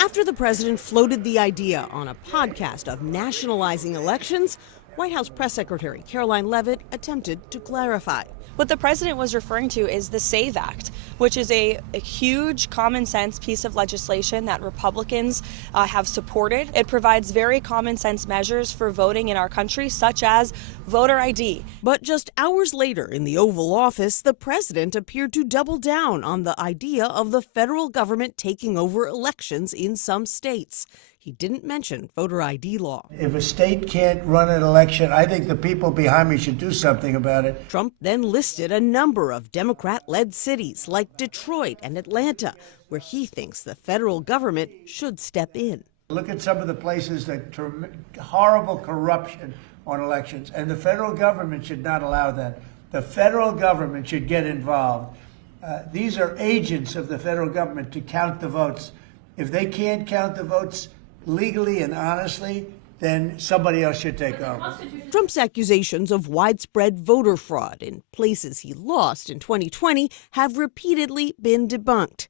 After the president floated the idea on a podcast of nationalizing elections, White House Press Secretary Caroline Leavitt attempted to clarify. What the president was referring to is the SAVE Act, which is a huge common sense piece of legislation that Republicans have supported. It provides very common sense measures for voting in our country, such as voter ID. But just hours later in the Oval Office, the president appeared to double down on the idea of the federal government taking over elections in some states. He didn't mention voter ID law. If a state can't run an election, I think the people behind me should do something about it. Trump then listed a number of Democrat-led cities like Detroit and Atlanta, where he thinks the federal government should step in. Look at some of the places that horrible corruption on elections, and the federal government should not allow that. The federal government should get involved. These are agents of the federal government to count the votes. If they can't count the votes legally and honestly, then somebody else should take over. Trump's accusations of widespread voter fraud in places he lost in 2020 have repeatedly been debunked,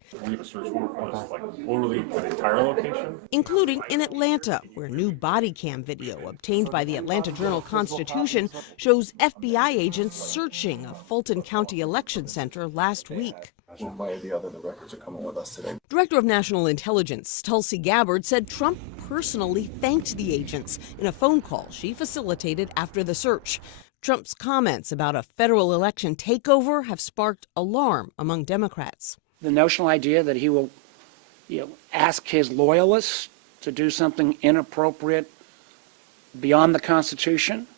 including in Atlanta, where new body cam video obtained by the Atlanta Journal-Constitution shows FBI agents searching a Fulton County election center last week. One way or the other, the records are coming with us today. Director of National Intelligence Tulsi Gabbard said Trump personally thanked the agents in a phone call she facilitated after the search. Trump's comments about a federal election takeover have sparked alarm among Democrats. The notional idea that he will, ask his loyalists to do something inappropriate beyond the Constitution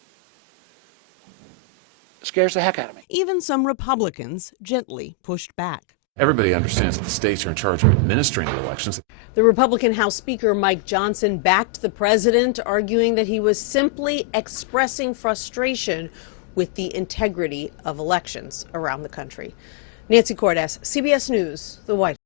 scares the heck out of me. Even some Republicans gently pushed back. Everybody understands that the states are in charge of administering the elections. The Republican House Speaker Mike Johnson backed the president, arguing that he was simply expressing frustration with the integrity of elections around the country. Nancy Cordes, CBS News, the White House.